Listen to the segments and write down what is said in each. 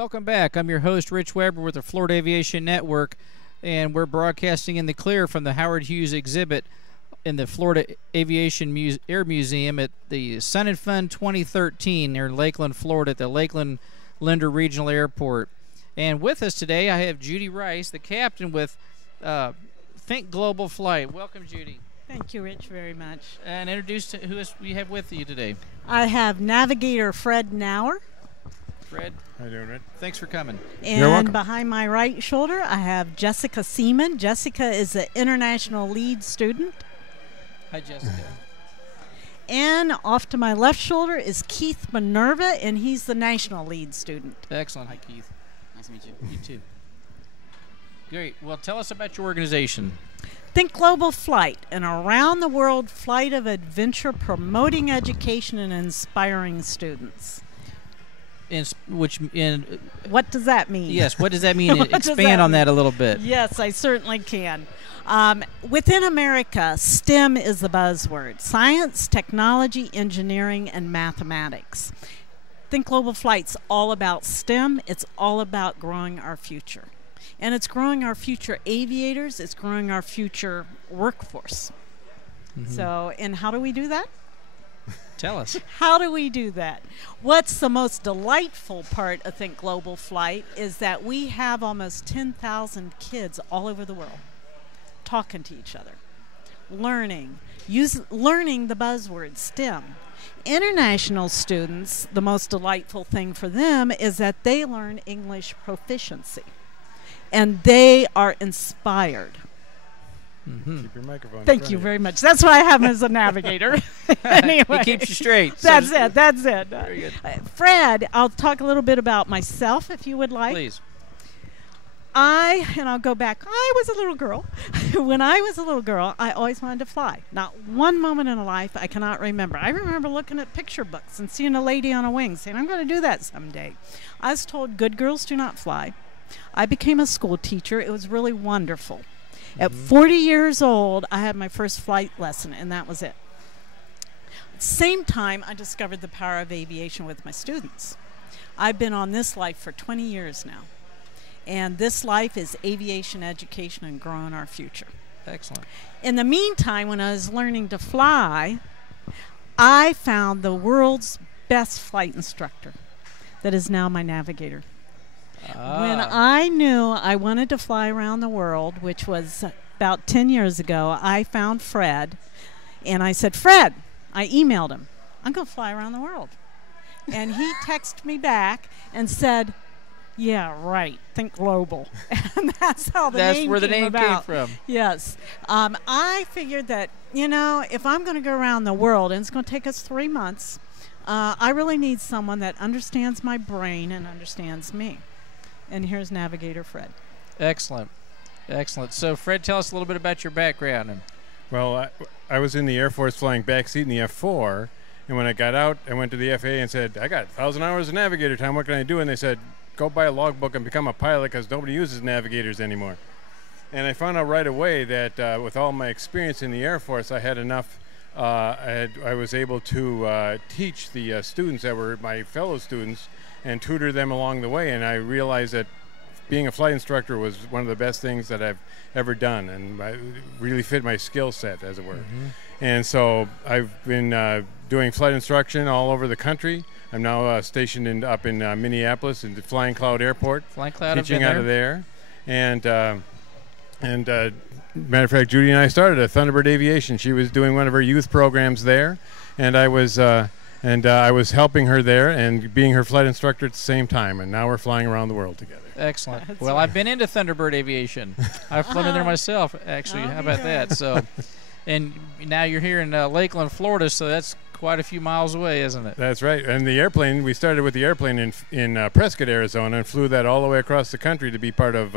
Welcome back. I'm your host, Rich Weber, with the Florida Aviation Network, and we're broadcasting in the clear from the Howard Hughes exhibit in the Florida Aviation Air Museum at the Sun and Fun 2013 near Lakeland, Florida, at the Lakeland Linder Regional Airport. And with us today, I have Judy Rice, the captain with Think Global Flight. Welcome, Judy. Thank you, Rich, very much. And introduce who we have with you today. I have Navigator Fred Nauer. Fred. How you doing, Red? Thanks for coming. And behind my right shoulder, I have Jessica Seaman. Jessica is an international lead student. Hi, Jessica. And off to my left shoulder is Keith Minerva, and he's the national lead student. Excellent. Hi, Keith. Nice to meet you. You too. Great. Well, tell us about your organization. Think Global Flight, an around-the-world flight of adventure promoting education and inspiring students. What does that mean? Yes, what does that mean? Expand on that a little bit. Yes, I certainly can. Within America, STEM is the buzzword: science, technology, engineering, and mathematics. Think Global Flight's all about STEM. It's all about growing our future. And it's growing our future aviators. It's growing our future workforce. Mm-hmm. So, and how do we do that? Tell us. How do we do that? What's the most delightful part of Think Global Flight is that we have almost 10,000 kids all over the world talking to each other, learning the buzzword STEM. International students, the most delightful thing for them is that they learn English proficiency, and they are inspired. Mm-hmm. Keep your microphone. Thank you very much. That's why I have him as a navigator. Anyway, he keeps you straight. That's it. That's it. Very good. Fred, I'll talk a little bit about myself, if you would like. Please. I'll go back. I was a little girl. When I was a little girl, I always wanted to fly. Not one moment in life I cannot remember. I remember looking at picture books and seeing a lady on a wing saying, I'm going to do that someday. I was told good girls do not fly. I became a school teacher. It was really wonderful. At 40 years old, I had my first flight lesson, and that was it. At the same time, I discovered the power of aviation with my students. I've been on this life for 20 years now, and this life is aviation education and growing our future. Excellent. In the meantime, when I was learning to fly, I found the world's best flight instructor that is now my navigator. When I knew I wanted to fly around the world, which was about 10 years ago, I found Fred, and I said, Fred, I emailed him, I'm going to fly around the world. And he texted me back and said, yeah, right, Think Global. And that's how That's where the name came from. Yes. I figured that, if I'm going to go around the world, and it's going to take us 3 months, I really need someone that understands my brain and understands me. And here's Navigator Fred. Excellent. Excellent. So, Fred, tell us a little bit about your background. Well, I was in the Air Force flying backseat in the F4, and when I got out, I went to the FAA and said, I got 1,000 hours of navigator time, what can I do? And they said, go buy a logbook and become a pilot because nobody uses navigators anymore. And I found out right away that with all my experience in the Air Force, I had enough, I was able to teach the students that were my fellow students and tutor them along the way, and I realized that being a flight instructor was one of the best things that I've ever done, and really fit my skill set, as it were. Mm-hmm. And so I've been doing flight instruction all over the country. I'm now stationed up in Minneapolis in the Flying Cloud Airport, teaching out of there. And matter of fact, Judy and I started a Thunderbird Aviation. She was doing one of her youth programs there, and I was helping her there and being her flight instructor at the same time, and now we're flying around the world together. Excellent. Well, I've been into Thunderbird Aviation. I've flown in there myself, actually. How about that? So, and now you're here in Lakeland, Florida, so that's quite a few miles away, isn't it? That's right. And the airplane, we started with the airplane in Prescott, Arizona, and flew that all the way across the country to be part of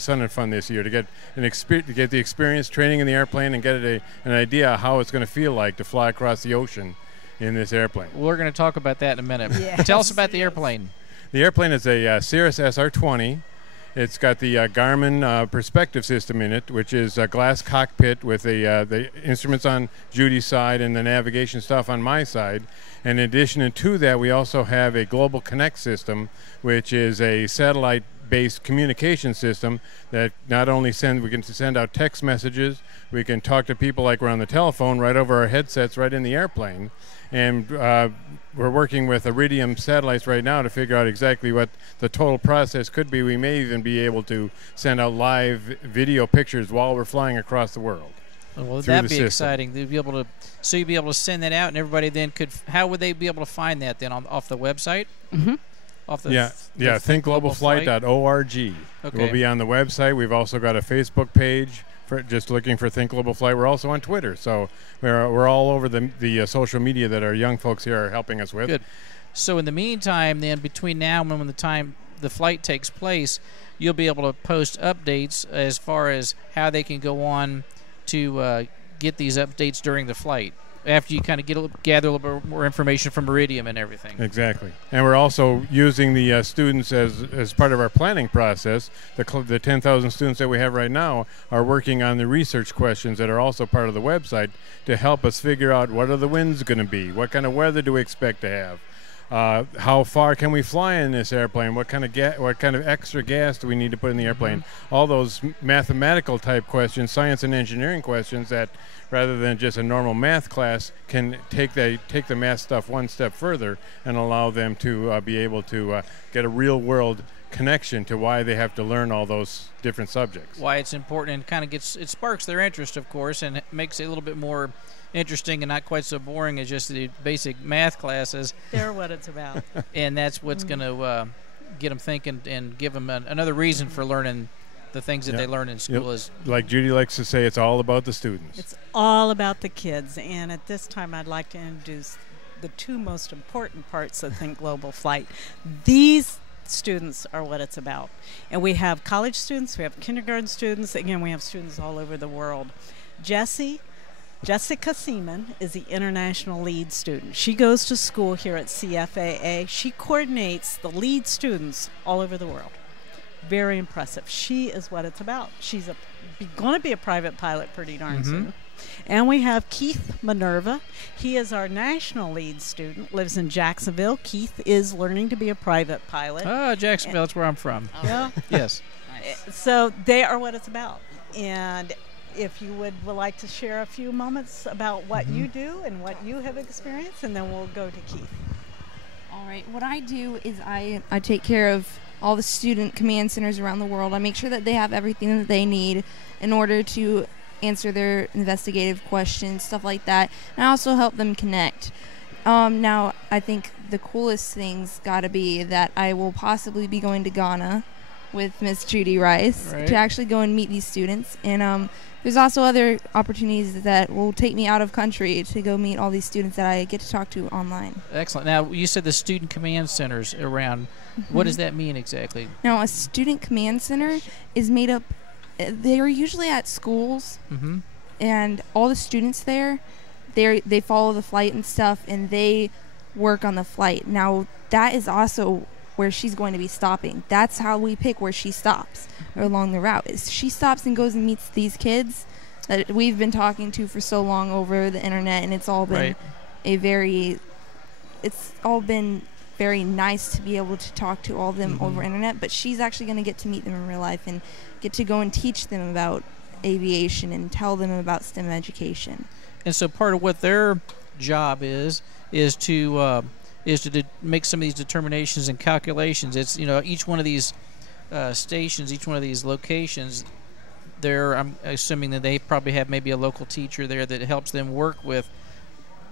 Sun and Fun this year, to get the experience training in the airplane and get an idea how it's going to feel like to fly across the ocean in this airplane. We're going to talk about that in a minute. Yes. Tell us about the airplane. The airplane is a Cirrus SR-20, It's got the Garmin perspective system in it, which is a glass cockpit with the instruments on Judy's side and the navigation stuff on my side. And in addition to that, we also have a Global Connect system, which is a satellite-based communication system that not only we can send out text messages, we can talk to people like we're on the telephone right over our headsets right in the airplane. And we're working with Iridium satellites right now to figure out exactly what the total process could be. We may even be able to send out live video pictures while we're flying across the world. Well, that'd be exciting. They'd be able to, so you'd be able to send that out, and everybody then could. How would they be able to find that then off the website? Mm-hmm. Off the thinkglobalflight.org. Okay. It will be on the website. We've also got a Facebook page for just looking for Think Global Flight. We're also on Twitter, so we're all over the social media that our young folks here are helping us with. Good. So in the meantime, then between now and when the flight takes place, you'll be able to post updates as far as how they can go on to get these updates during the flight, after you kind of gather a little bit more information from Iridium and everything. Exactly. And we're also using the students as part of our planning process. The 10,000 students that we have right now are working on the research questions that are also part of the website to help us figure out what are the winds going to be, what kind of weather do we expect to have, how far can we fly in this airplane, what kind of extra gas do we need to put in the airplane. Mm-hmm. All those mathematical type questions, science and engineering questions that rather than just a normal math class can take the math stuff one step further and allow them to be able to get a real world connection to why they have to learn all those different subjects. Why it's important, and kind of it sparks their interest, of course, and it makes it a little bit more interesting and not quite so boring as just the basic math classes. They're what it's about. And that's what's going to get them thinking and give them another reason for learning the things that they learn in school. Is like Judy likes to say, it's all about the students. It's all about the kids. And at this time, I'd like to introduce the two most important parts of Think Global Flight. These students are what it's about. And we have college students, we have kindergarten students, again, we have students all over the world. Jessica Seaman is the international lead student. She goes to school here at CFAA. She coordinates the lead students all over the world. Very impressive. She is what it's about. She's going to be a private pilot pretty darn soon. And we have Keith Minerva. He is our national lead student, lives in Jacksonville. Keith is learning to be a private pilot. Jacksonville, that's where I'm from. Yeah. Yes. So they are what it's about. And if you would like to share a few moments about what you do and what you have experienced, and then we'll go to Keith. All right. What I do is I take care of all the student command centers around the world. I make sure that they have everything that they need in order to answer their investigative questions, stuff like that. And I also help them connect. Now, I think the coolest thing's got to be that I will possibly be going to Ghana with Miss Judy Rice to actually go and meet these students. And there's also other opportunities that will take me out of country to go meet all these students that I get to talk to online. Excellent. Now, you said the student command centers around. What does that mean exactly? Now, a student command center is made up, they are usually at schools, and all the students there, they follow the flight and stuff, and they work on the flight. Now, that is also where she's going to be stopping. That's how we pick where she stops along the route. She stops and goes and meets these kids that we've been talking to for so long over the internet, and it's all been very nice to be able to talk to all of them over internet, but she's actually going to get to meet them in real life and get to go and teach them about aviation and tell them about STEM education. And so part of what their job is to make some of these determinations and calculations. It's, each one of these stations, each one of these locations, I'm assuming that they probably have maybe a local teacher there that helps them work with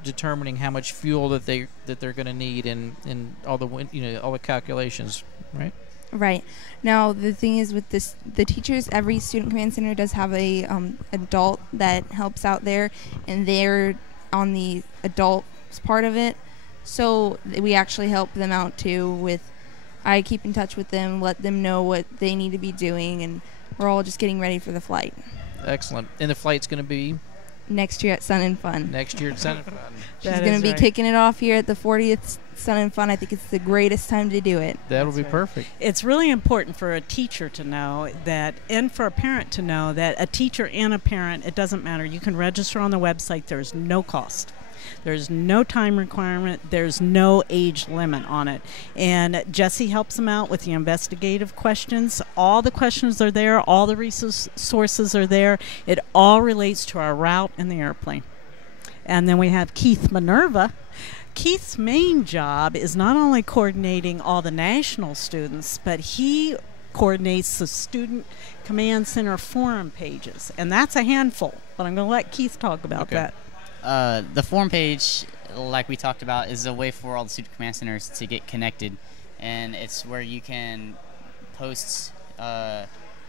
determining how much fuel that they're going to need and all the all the calculations, right? Right. Now the thing is with the teachers, every student command center does have a adult that helps out there, and they're on the adult part of it. So we actually help them out too. I keep in touch with them, let them know what they need to be doing, and we're all just getting ready for the flight. Excellent. And the flight's going to be next year at Sun and Fun. Next year at Sun and Fun. She's That going is to be right. kicking it off here at the 40th Sun and Fun. I think it's the greatest time to do it. That'll That's be right. perfect. It's really important for a teacher to know that, and for a parent to know that a teacher and a parent, it doesn't matter. You can register on the website. There's no cost. There's no time requirement. There's no age limit on it. And Jesse helps them out with the investigative questions. All the questions are there. All the resources are there. It all relates to our route in the airplane. And then we have Keith Minerva. Keith's main job is not only coordinating all the national students, but he coordinates the Student Command Center forum pages. And that's a handful. But I'm going to let Keith talk about Okay. that. The forum page, like we talked about, is a way for all the student command centers to get connected, and it's where you can post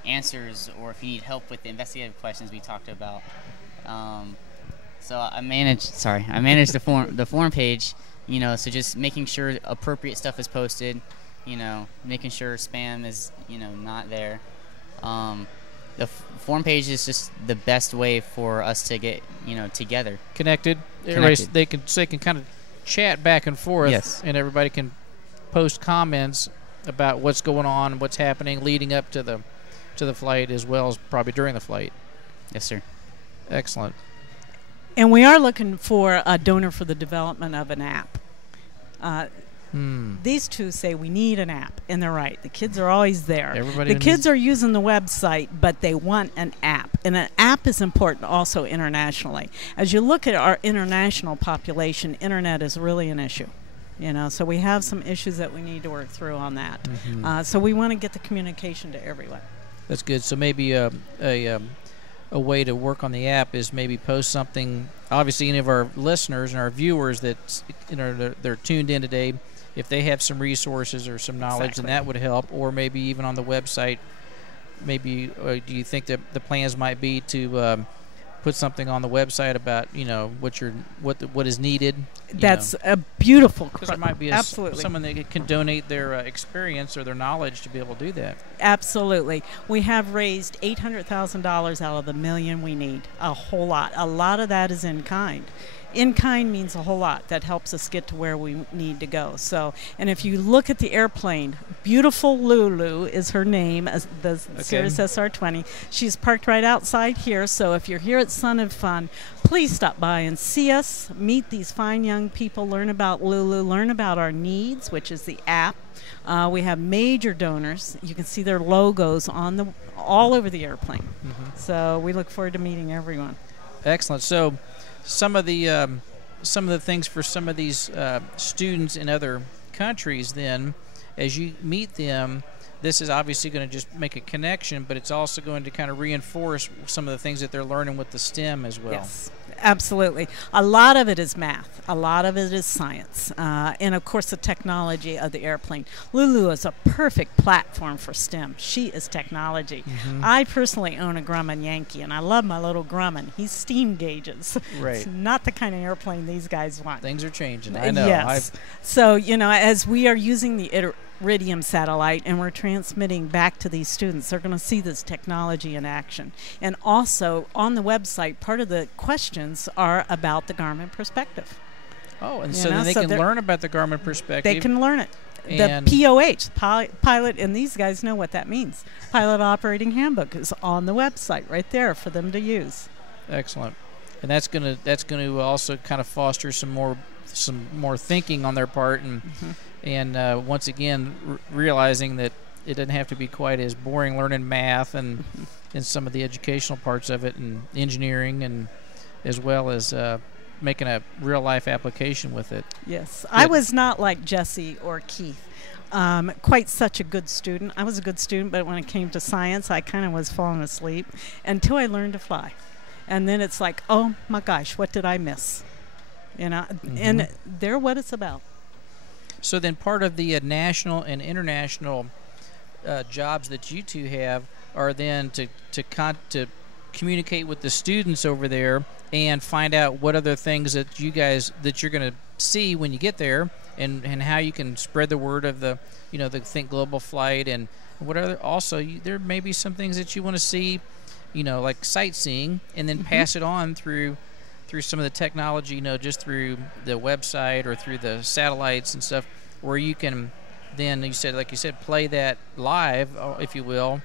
answers, or if you need help with the investigative questions we talked about. So I manage the forum page, so just making sure appropriate stuff is posted, making sure spam is not there. The forum page is just the best way for us to get together. Connected. Connected. They can kind of chat back and forth. Yes. And everybody can post comments about what's going on, what's happening leading up to the flight, as well as probably during the flight. Yes, sir. Excellent. And we are looking for a donor for the development of an app. These two say we need an app, and they're right. The kids are always there. Everybody The kids are using the website, but they want an app. And an app is important also internationally. As you look at our international population, internet is really an issue. So we have some issues that we need to work through on that. So we want to get the communication to everyone. That's good. So maybe a way to work on the app is maybe post something. Obviously, any of our listeners and our viewers that they're tuned in today, if they have some resources or some knowledge, then that would help. Or maybe even on the website, maybe do you think that the plans might be to put something on the website about what is needed? That's a beautiful Because there might be absolutely. someone that can donate their experience or their knowledge to be able to do that. Absolutely. We have raised $800,000 out of the $1 million we need. A whole lot. A lot of that is in kind. In kind means a whole lot. That helps us get to where we need to go. So, and if you look at the airplane, beautiful Lulu is her name, the Cirrus SR-20. She's parked right outside here. So if you're here at Sun and Fun, please stop by and see us, meet these fine young people, learn about Lulu, learn about our needs, which is the app. We have major donors. You can see their logos on all over the airplane. So we look forward to meeting everyone. Excellent. So some of the things for some of these students in other countries, then, as you meet them, this is obviously going to just make a connection, but it's also going to kind of reinforce some of the things that they're learning with the STEM as well. Yes, absolutely. A lot of it is math. A lot of it is science. And, of course, the technology of the airplane. Lulu is a perfect platform for STEM. She is technology. I personally own a Grumman Yankee, and I love my little Grumman. He's steam gauges. Right. It's not the kind of airplane these guys want. Things are changing. I know. Yes. So, as we are using the Iridium satellite and we're transmitting back to these students, they're going to see this technology in action. And also on the website, part of the questions are about the Garmin perspective. Oh, and so then they can learn about the Garmin perspective. They can learn it. And The POH, pilot, and these guys know what that means. Pilot Operating Handbook is on the website right there for them to use. Excellent. And that's going to also kind of foster some more thinking on their part, and once again realizing that it doesn't have to be quite as boring learning math and some of the educational parts of it, and engineering, and as well as making a real life application with it. Yes, I was not like Jesse or Keith. Quite such a good student. I was a good student, but when it came to science, I kind of was falling asleep until I learned to fly. And then it's like, oh my gosh, what did I miss? And they're what it's about. So then part of the national and international jobs that you two have are then to communicate with the students over there and find out what other things that you're going to see when you get there, and how you can spread the word of the Think Global flight, and what other there may be some things that you want to see, like sightseeing, and then pass it on through through some of the technology, just through the website or through the satellites and stuff, where you can then, like you said, play that live, if you will,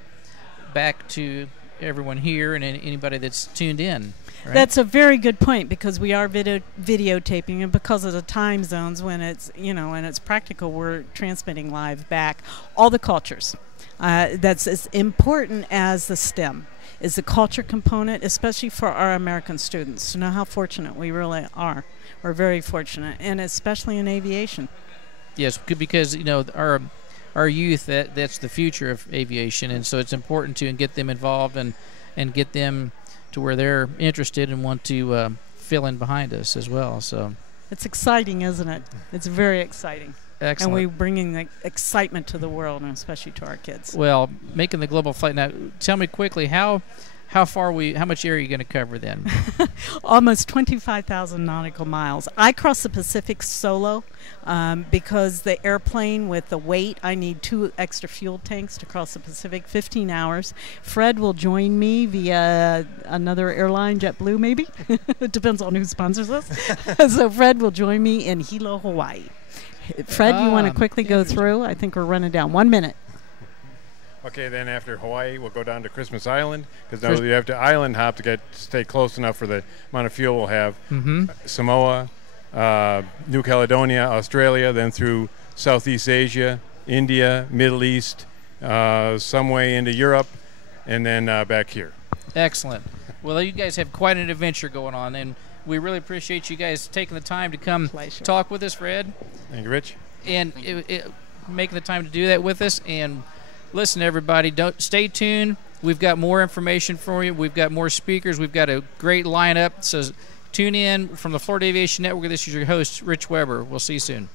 back to everyone here and anybody that's tuned in. Right? That's a very good point, because we are videotaping, and because of the time zones, when it's when it's practical, we're transmitting live back all the cultures. That's as important as the STEM is the culture component, especially for our American students. To know how fortunate we really are. We're very fortunate, and especially in aviation. Yes, because our youth, that's the future of aviation, and so it's important to get them involved and get them to where they're interested and want to fill in behind us as well. So it's exciting, isn't it? It's very exciting. Excellent. And we're bringing the excitement to the world, and especially to our kids. Well, making the global flight now. Tell me quickly how much area are you going to cover then? Almost 25,000 nautical miles. I cross the Pacific solo because the airplane, with the weight, I need 2 extra fuel tanks to cross the Pacific, 15 hours. Fred will join me via another airline, JetBlue maybe. It depends on who sponsors us. So Fred will join me in Hilo, Hawaii. Fred, you want to quickly go through? I think we're running down. 1 minute. Okay, then after Hawaii, we'll go down to Christmas Island, because now you have to island hop to stay close enough for the amount of fuel we'll have. Mm-hmm. Samoa, New Caledonia, Australia, then through Southeast Asia, India, Middle East, some way into Europe, and then back here. Excellent. Well, you guys have quite an adventure going on, and we really appreciate you guys taking the time to come talk with us, Fred. Thank you, Rich. And making the time to do that with us. And listen, everybody, stay tuned. We've got more information for you. We've got more speakers. We've got a great lineup. So tune in from the Florida Aviation Network. This is your host, Rich Weber. We'll see you soon.